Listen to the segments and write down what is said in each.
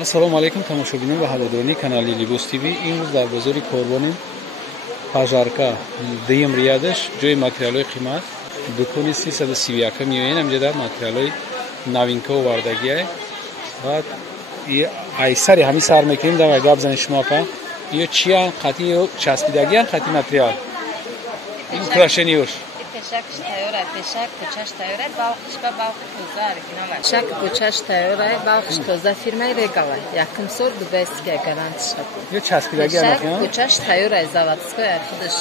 Ассалому алейкум тамошобинон ва ҳаводорони канали Libos TV. Имрӯз дар бозори Корбонин Пажарка дуюм риядаш ҷои материалҳои қимат дукони 331 миёен ҳамҷода материалҳои новинка овардагие. Баъд айсари ҳами сар мекунем дар гап занед шумо апа. Ё чия қати ё часпидагиян қати материал. Украшениёш. Пешакш тайёр ай, пешак кучаш тайёр ай, балқиш ба балқи тоза оригинал ай. Пешак кучаш тайёр ай, балқиш тоза фирмаи Regal ай. Яким сор дубайская гарантия. Ё часпидагиян ай. Пешак кучаш тайёр ай, заводской ай худаш.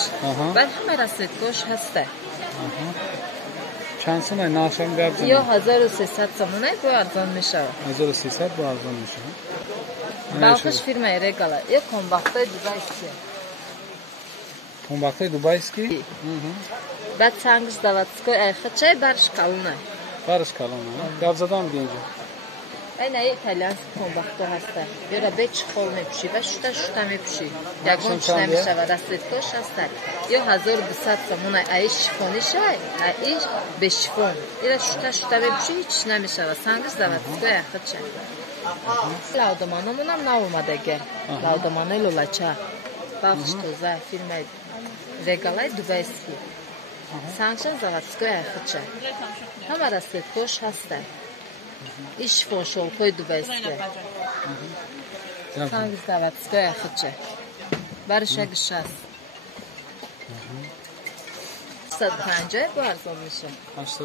Баъд ҳама расветгош ҳаст ай. Чанд сум ай нашам гап занед? Ё 1300 сомон ай, бо арзон мешавад. 1300 бо арзон мешавад. Балқиш фирмаи Regal ай. Ё комбахтаи дубайский. Комбахтаи дубайский? Баъд сангиш заводской ай хачай барш калон ай. Барш калон ай. Гап задам гинҷа. Айна итальянский комбахто ҳаст ай. Ёра бе чихол мепӯшӣ ва шута мепӯшӣ. Ягон чӣ намешавад, расветгош ҳаст ай. Ё 1200 сомон ай. Ай шифониш ай, ай бешифон. Ира шута мепӯшӣ, ҳеч чӣ намешавад. Сангиш заводской ай хачай. Лавдоманамонам наомадаге. Лавдоманои лулача. Балқиш тоза ай, фирмаи Regal ай дубайский. Сангшан заводской ай хачай. Ҳама расветгош ҳаст ай. И шифон шолкои дубайский. Сангиш заводской ай хачай. Бариш як 60. 150 бо арзон меша.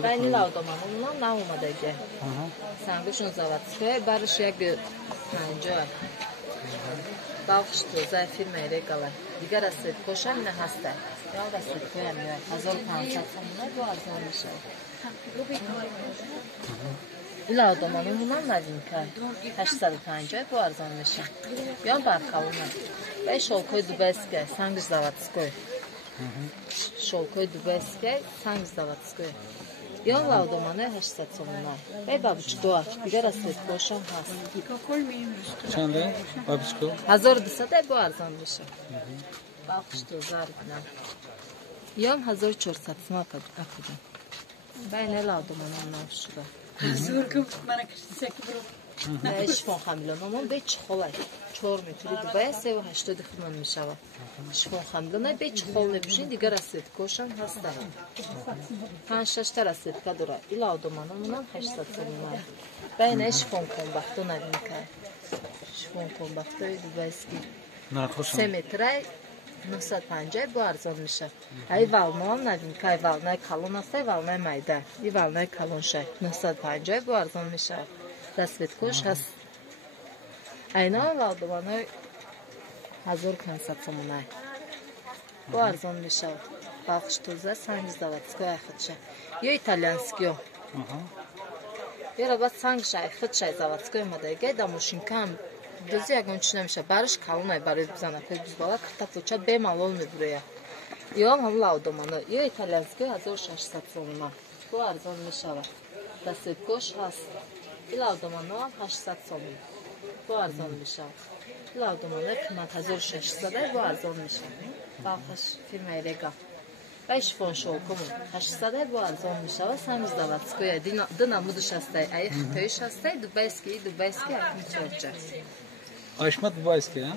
Байни лавдоманамонам наомадаге. Сангишон заводской ай, бариш як 50 ай. Балқиш тоза ай, фирмаи Regal ай. Дигар расветгошам не ҳаст ай. Ё расветгои ам ё 1500 сомон ай, бо арзон меша. Лавдоманамонам новинка ай. 850 бо арзон меша. Ё баркалон ай. Бай шолкои дубайский ай, сангиш заводской. Шолкои дубайский ай, сангиш заводской. Ё лавдоманои 800 сомон ай. Бай бабучко ай, дигар расветгошам ҳаст. Чанд ай бабучко? 1200 ай, бо арзон меша. Балқиш тоза оригинал. Ям 1400 сум акуда. Байне лавдоманамонам шуда. Шифон хамилонамон бе чихол ай. 4 метри Дубай 380 хуман мешавад. Шифон хамилон ай, бе чихол мепӯшӣ, дигар расветгошам ҳаст ай. 5-6 та расветка дорад. И лавдоманамонам 800 сомон ай. Байне шифон комбахто новинка ай. Шифон комбахтои дубайский. 3 метр ай. 950 бо арзон меша. Ай валноам новинка ай, валнаи калон аст ай, валнаи майда. И валнаи калоншай 950 бо арзон меша. Расветгош ҳаст. Айна лавдоманои 1500 сомон ай. Бо арзон меша. Балқиш тоза сангиш заводской ай хачай. Ё итальянский ё. Ёра баъд сангиш ай хачай заводской омадаги да мошинкам. Дози ягон чӣ намеша. Бариш калон ай, барои занакои бузбала картафлоча бемалол мебурояд. Ё ҳам лавдомано. Ё итальянский 1600 сомон ай. Бо арзон мешавад. Расветгош ҳаст. И лавдоманоам 800 сомон. Бо арзон мешавад. И лавдоманои қимат 1600 ай, бо арзон мешавад. Балқиш фирмаи Regal. Бай шифон шолкомон 800 ай, бо арзон мешавад. Сангиш заводской ай. Ду намудаш ҳаст ай. Ай хитоиш ҳаст ай, дубайский аким чорча. Айшмат дубайский а?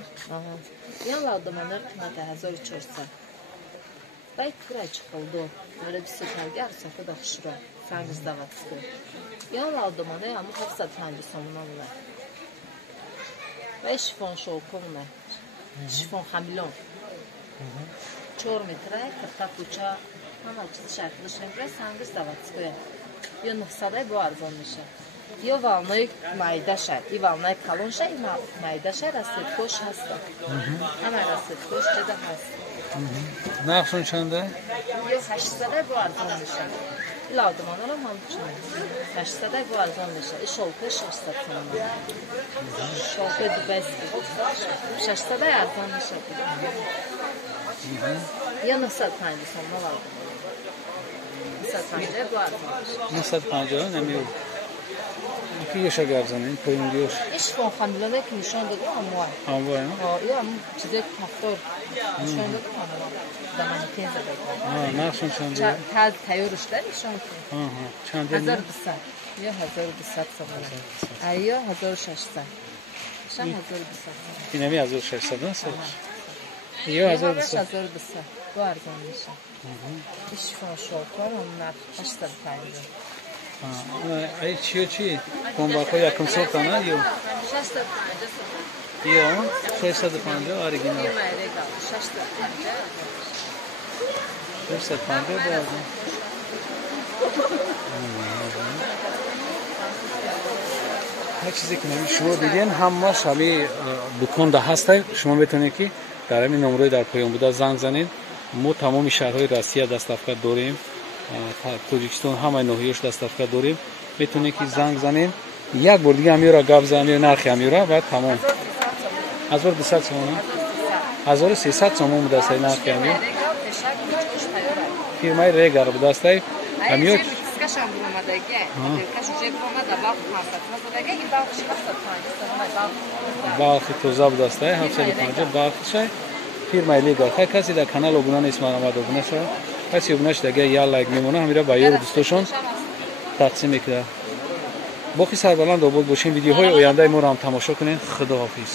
Ё лавдоманои қимат ай 1400. Бай пурай чихолдо. Ёра 25 арсафа да хушро. Сангиш заводской. Ё лавдоманои ҳамо 750 сомон ай. Бай шифон шолкомон ай. Шифон хамилон. 4 метр ай, картафлоча ҳама чиз шартлаш мебурад. Сангиш заводской ай. Ё 900 ай, бо арзон меша. Ё валнои майдашай, и валнои калоншай, и майдашай расветгош ҳаст. ҳама расветгош ҷада ҳаст. Нархшон чанд ай? Ё 800 ай, бо арзон меша. И лавдоманорам ҳамчунин 800 ай, бо арзон меша. И шолкои 600 сомон ай. Шолкои дубайский 600 ай, арзон меша. Ё 950 сомон лавдоман. 950 ай, бо арзон меша. 950 намиёб. Ки ёша гап занед, поинги ёш. Шифон хамилоне ки нишон додам ҳамо ай. Ҳамо ай? Ё ҳам чизе кафтор нишон додам ҳамо ай. Да манекен зададам. Нархшон чанд ай? Тайёрш да нишон ки. Чанд ай? 1200. Ё 1200 сомон ай. Ай ё 1600. Akşam 1200. اینمی 1600 است. یا همش 1200. 1200. Bu arzon میشه. شیفون شوکار onlar 850. ای چی کنباکو یکم سال کنه یا 650. یا 650 اوریجینال 20 regal 650. 650 بازم هر چیزی که شما دیدین همش همین دکان ده هست. شما میتونید که در همین نمره در پایان بوده زنگ زنید. ما تمام شهرهای روسیه دستافکار داریم. تاجیکستان همه ناحیه‌اش دستافکار داریم. میتونید که زنگ زنید. یک بار دیگه میاره گاب زمین نرخ میاره بعد تمام 1200 سوم 1300 سوم بوده است نرخ میاره. firmay regar bu dastay hamiyo Скажем, бумадagi. Kaç uca bumada bak masat. Masatagi in bak şahsat tane. باخی توزا bu dastay 750 باخشای firmay regar hay kasi da kanal abone نیست من آمد abone شد کسی abone شد دیگه یا لایک میمونه همیرا با یار دوستاشون تقسیم میکنه. باقی سربلند آباد باشین. ویدیوهای آینده ما رو هم تماشا کنین. خداحافظ.